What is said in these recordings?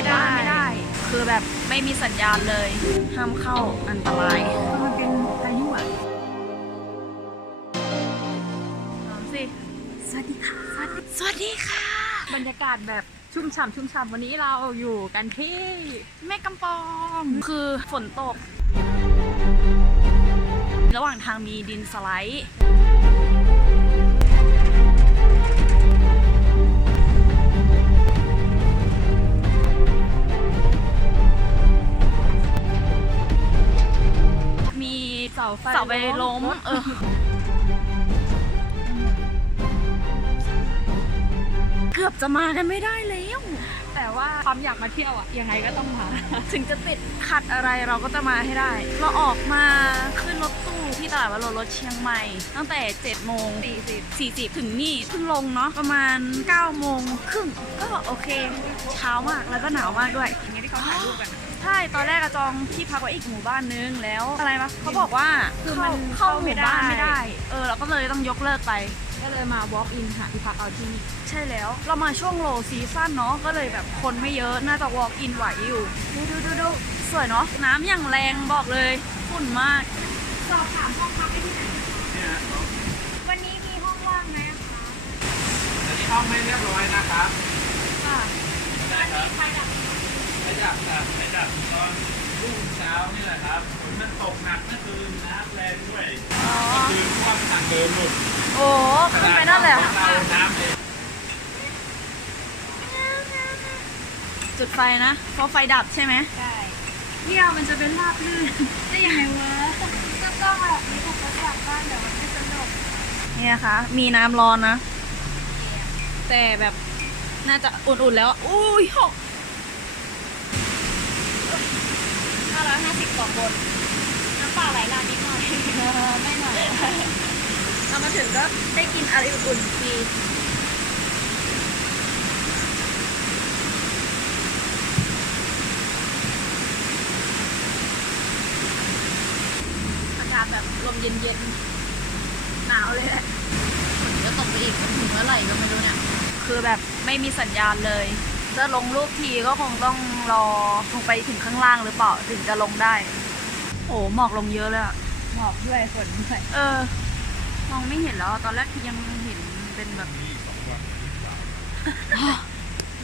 ไม่ได้ คือแบบไม่มีสัญญาณเลย ห้ามเข้าอันตราย มันเป็นพายุอะสามสิ สวัสดีค่ะ สวัสดีค่ะ บรรยากาศแบบชุ่มฉ่ำชุ่มฉ่ำวันนี้เราอยู่กันที่แม่กำปอง คือฝนตก ระหว่างทางมีดินสไลด์าไฟเสาไฟล้มเออเกือบจะมากันไม่ได้แล้ว แต่ว่าความอยากมาเที่ยวอะยังไงก็ต้องมา ถึงจะติดขัดอะไรเราก็จะมาให้ได้ เราออกมาขึ้นรถตู้ที่ตลาดวโรรถเชียงใหม่ ตั้งแต่7โมง40 40 ถึงนี่เพิ่งลงเนาะประมาณ9โมงครึ่งก็โอเค เช้ามากแล้วก็หนาวมากด้วยอย่างนี้ที่เขาถ่ายรูปกันอะ ใช่ตอนแรกอะจองที่พักไว้อีกหมู่บ้านนึงแล้วอะไรมะเขาบอกว่าคือมันเข้าเข้าหไม่มู่บ้านได้ไม่ได้ เออเราก็เลยต้องยกเลิกไป ก็เลยมา walk in หาที่พักเอาที่นี่ใช่แล้ว เรามาช่วงโลซีซั่นเนาะก็เลยแบบคนไม่เยอะน่าจะ walk in ไหวอยู่ดูดูดูดูสวยเนาะน้ำอย่างแรงบอกเลยฝุ่นมากสอบถามห้องพักได้ที่ไหนวันนี้มีห้องว่างไหมคะอันนี้ห้องไม่เรียบร้อยนะครับค่ะได้ครับไฟดับ ไฟดับครับไฟดับตอนรุ่งเช้านี่แหละครับฝนมันตกหนักเมื่อคืนน้ำแรงด้วยอ๋อ เมื่อคืนท่วมทางเดินหลุดโอ้ขึ้นไปนั่นแหละเราน้ำเองจุดไฟนะเพราะไฟดับใช่ไหมใช่เที่ยวมันจะเป็นราบรื่นได้ยังไงวะก็ต้องแบบนี้ผมก็กลับบ้านเดี๋ยวมันไม่สนุกเนี่ยนะคะมีน้ำร้อนนะ แต่แบบน่าจะอุ่นๆแล้วอะอุ้ยหก ห้าร้อยห้าสิบต่อคนน้ำเปล่าไหลลานิดหน่อยไม่หน่อยเรามาถึงก็ได้กินอะไรอุ่นๆทีอากาศแบบลมเย็นๆ หนาวเลยแหละฝนจะตกไปอีกมันถึงเมื่อไหร่ก็ไม่รู้เนี่ย คือแบบไม่มีสัญญาณเลย จะลงรูปทีก็คงต้องรอลงไปถึงข้างล่างหรือเปล่าถึงจะลงได้ โอ้หมอกลงเยอะเลยอะหมอกด้วยฝนด้วย เออ มองไม่เห็นแล้วตอนแรกยังเห็นเป็นแบบ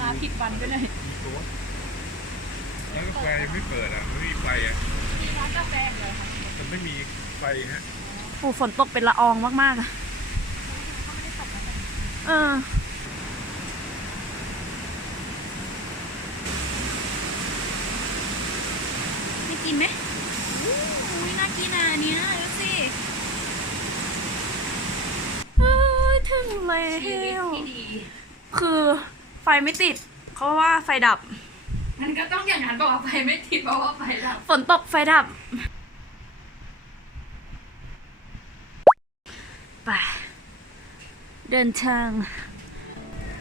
มาผิดวันไปเลยแล้วก็ไฟไม่เปิดอะไม่มีไฟอะมีร้านกาแฟเลยค่ะมันไม่มีไฟฮะโอ้ฝนตกเป็นละอองมากๆอะเออ กินไหมอู้ยน่ากินอะอันเนี้ยดูสิเฮ้ยถึงแล้ชีวิตวที่ดีคือไฟไม่ติด เพราะว่าไฟดับ มันก็ต้องอย่างนั้นบอกว่าไฟไม่ติดเพราะว่าไฟดับฝนตกไฟดับ ไป เดินทาง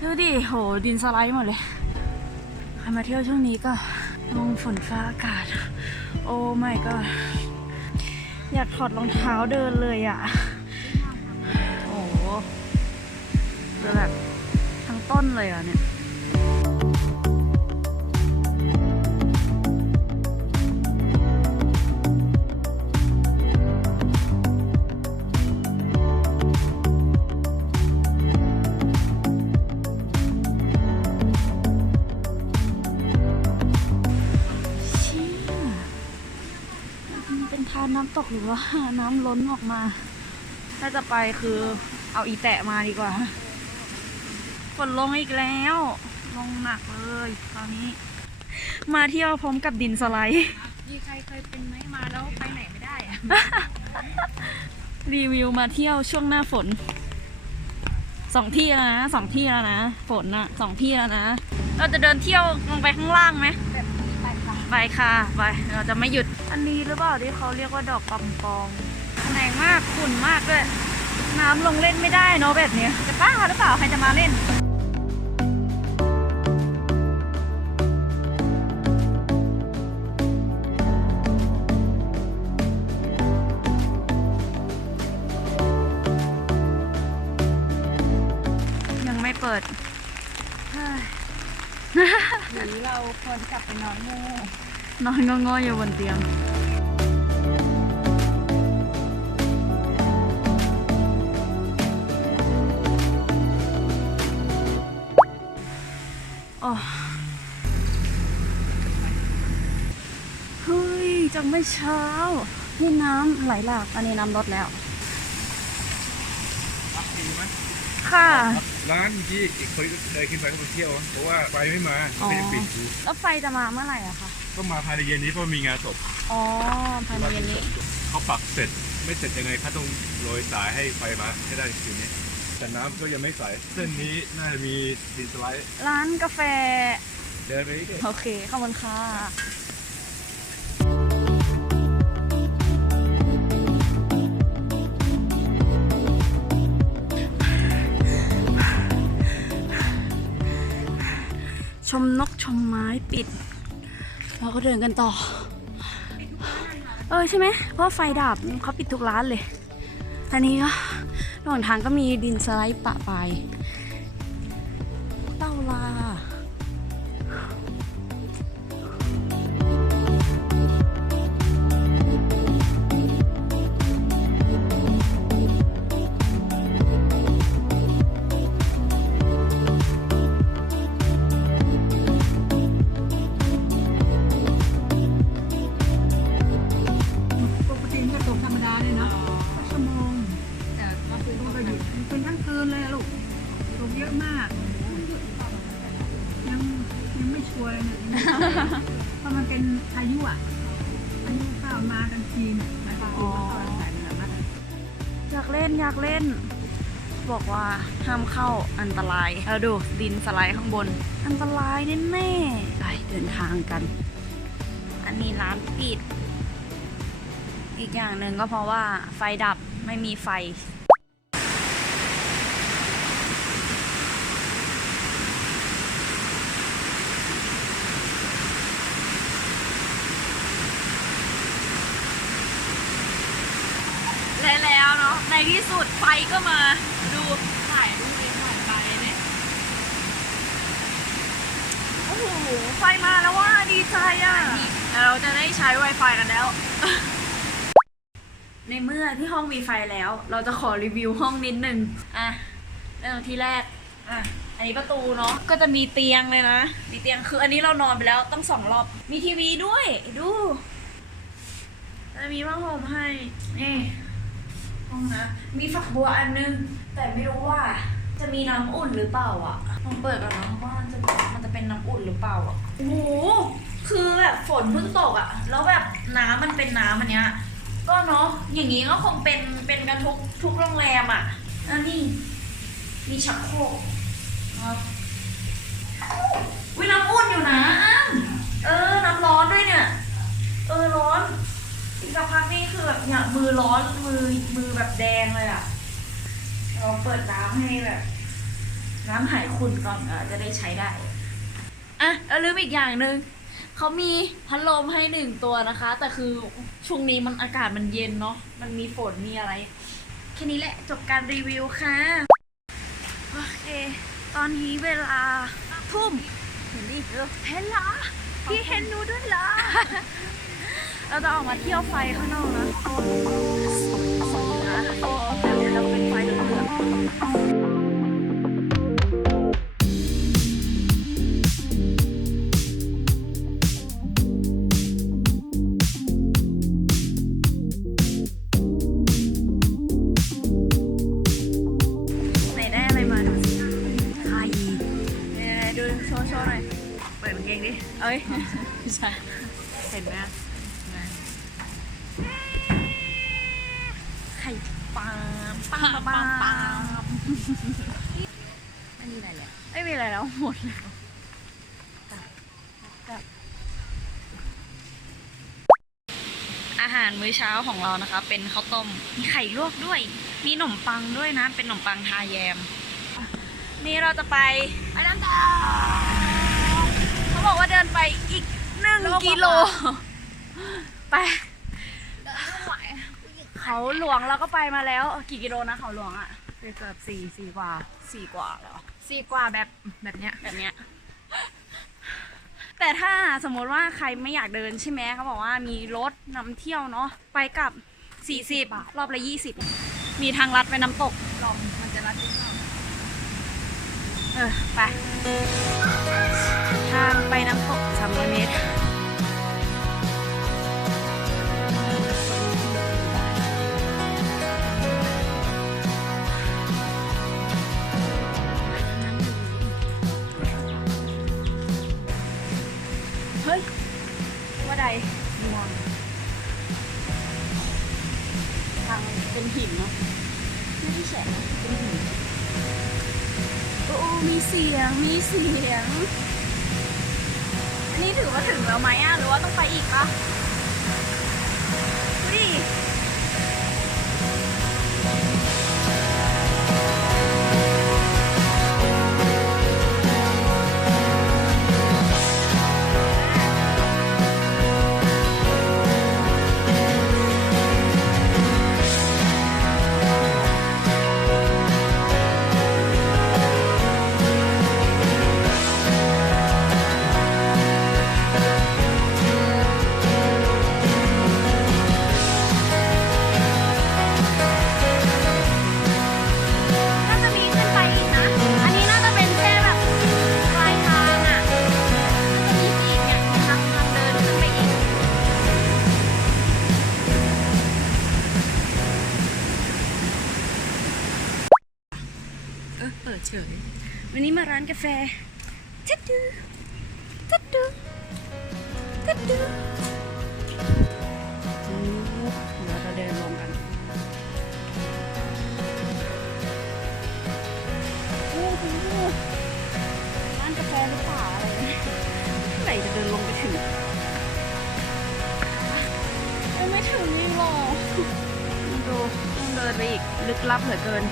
ดูดิ โห ดินสไลด์หมดเลย ใครมาเที่ยวช่วงนี้ก็ลงฝนฟ้าอากาศ โอ้ไม่ก็อยากถอดรองเท้าเดินเลยอะ่ะ โอ้โหคือแบบทั้งต้นเลยอะเนี่ย กหรือว่าน้ำล้นออกมา ถ้าจะไปคือเอาอีแตะมาดีกว่า ฝนลงอีกแล้ว ลงหนักเลยตอนนี้ มาเที่ยวพร้อมกับดินสไลด์มีใครเคยเป็นไหมมาแล้วไปไหนไม่ได้อะรีวิวมาเที่ยวช่วงหน้าฝนสองที่แล้วนะสองที่แล้วนะ ฝนอะสองที่แล้วนะ เราจะเดินเที่ยวลงไปข้างล่างไหมแบบนี้ไปค่ะไปค่ะ ไป เราจะไม่หยุด อันนี้หรือเปล่าที่เขาเรียกว่าดอกปำปองแรงมากขุ่นมากด้วย น้ำลงเล่นไม่ได้เนาะแบบนี้ จะบ้าหรือเปล่าใครจะมาเล่นยังไม่เปิดหรือเราควรกลับไปนอนง่ นอนงอๆอยู่บนเตียง โอ้เฮ้ยจังไม่เช้า นี่น้ำไหลหลาก อันนี้น้ำลดแล้วพักดีไหมค่ะร้านที่อีกคนเคยขึ้นไปก็มาเที่ยว เพราะว่าไฟไม่มาอ๋อไม่ยังปิดอยู่แล้วไฟจะมาเมื่อไหร่อะคะ ก็มาภายในเย็นนี้เพราะมีงานศพอ๋อภายในเย็นนี้เขาปักเสร็จไม่เสร็จยังไงเขาต้องโรยสายให้ไฟมาให้ได้คืนนี้แต่น้ำก็ยังไม่ใสเส้นนี้น่าจะมีดินสไลด์ร้านกาแฟ เดินไปเรื่อยโอเคขอบคุณค่ะชมนกชมไม้ปิด เราก็เดินกันต่อ เออใช่ไหม เพราะไฟดับเขาปิดทุกร้านเลยทีนี้ก็ระหว่างทางก็มีดินสไลด์ปะปายเต้าลาาอันตรายเราดูดินสไลด์ข้างบน อันตรายแน่ๆไปเดินทางกัน อันนี้ร้านปิด อีกอย่างหนึ่งก็เพราะว่าไฟดับไม่มีไฟและแล้วเนาะในที่สุดไฟก็มาดูถ่ายรูปเนี่ยโอ้โหไฟมาแล้วว่าดีใจอะเราจะได้ใช้ Wi-Fi กันแล้ว ในเมื่อที่ห้องมีไฟแล้ว เราจะขอรีวิวห้องนิดนึงอะเริ่มที่แรกอะอันนี้ประตูเนาะก็จะมีเตียงเลยนะ มีเตียงคืออันนี้เรานอนไปแล้วต้องสองรอบ มีทีวีด้วยดูจะมีผ้าห่มให้นี่ห้องนะมีฝักบัวอันนึง แต่ไม่รู้ว่า จะมีน้ำอุ่นหรือเปล่าอะลองเปิดก่อนนะว่ามันจะมันจะเป็นน้ำอุ่นหรือเปล่าอะโอ้โหคือแบบฝนเพิ่งตกอะ แล้วแบบน้ำมันเป็นน้ำอันเนี้ย ก็เนาะอย่างนี้ก็คงเป็นเป็นกันทุกทุกโรงแรมอะแล้วนี่มีชักโครกครับวิน้ำอุ่นอยู่นะอ้าเออน้ำร้อนด้วยเนี่ย เออร้อนอีกสักพักนี่คือแบบเนี่ยมือร้อนมือมือแบบแดงเลยอะ่ะเราเปิดน้ำให้แบบ น้ำหายขุ่นก่อนอะจะได้ใช้ได้อะแล้วลืมอีกอย่างหนึ่งเขามีพัดลมให้หนึ่งตัวนะคะ แต่คือช่วงนี้มันอากาศมันเย็นเนาะมันมีฝนมีอะไร แค่นี้แหละจบการรีวิวค่ะ โอเค ตอนนี้เวลาทุ่มเห็นดิเออเห็นเหรอพี่เห็นหนูด้วยเหรอ เราจะออกมาเที่ยวไฟข้างนอกนะสวยนะแต่เราเป็นไฟเหลืองๆ ไหนได้อะไรมาดูสิไทยไหนๆดูโชว์โชว์หน่อย เปิดกางเกงดิ เอ้ย ไม่ใช่ เห็นไหมไข่ปลาปลาปลาปลา ไม่มีอะไรเลยไม่มีอะไรแล้วหมดแล้วอาหารมื้อเช้าของเรานะคะ เป็นข้าวต้ม มีไข่ลวกด้วย มีขนมปังด้วยนะ เป็นขนมปังทาแยม นี่เราจะไปไปน้ำตกเขาบอกว่าเดินไปอีกหนึ่งกิโล ไปเขาหลวงเราก็ไปมาแล้ว กี่กิโลนะเขาหลวงอะ เกือบสี่สี่กว่าสี่กว่าแล้วสี่กว่าแบบแบบเนี้ย แบบเนี้ย แต่ถ้าสมมติว่าใครไม่อยากเดินใช่ไหมเขาบอกว่ามีรถนำเที่ยวเนาะไปกลับ 40รอบละ 20 มีทางลัดไปน้ำตก ลองมันจะรัดที่เขาเออ ไป ทางไปน้ำตก300เมตร สียง มีเสียง อันนี้ถือว่าถึงแล้วไหมอะ หรือว่าต้องไปอีกปะ นี้มาร้านกาแฟทัดดูทัดดูทัดดูโอ้เดี๋ยวเราเดินลงกันโอ้โหร้านกาแฟหรือเปล่าอะไรเนี่ยเมื่อไหร่จะเดินลงไปถึงยังไม่ถึงนี่หรอกดูต้องเดินไปอีก ลึกลับเหลือเกิน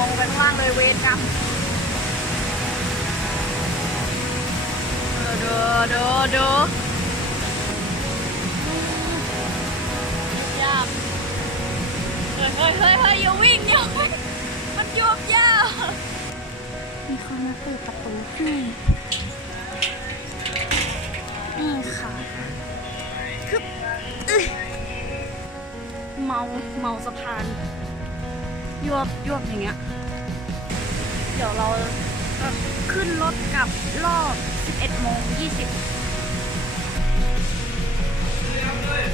ไม่น่ามองไปข้างล่างเลยเวรกรรมดูดูดูยากเฮ้ยเฮ้ยเฮ้ยเฮ้ยอย่าวิ่งอย่าวิ่งมันยวบยากมีคนมาเปิดประตูให้นี่ค่ะคืออึ๊ยเมา เมาสะพาน ยวบยวบอย่างเงี้ย เดี๋ยวเราขึ้นรถกลับรอบ 11โมง20เรียบเลย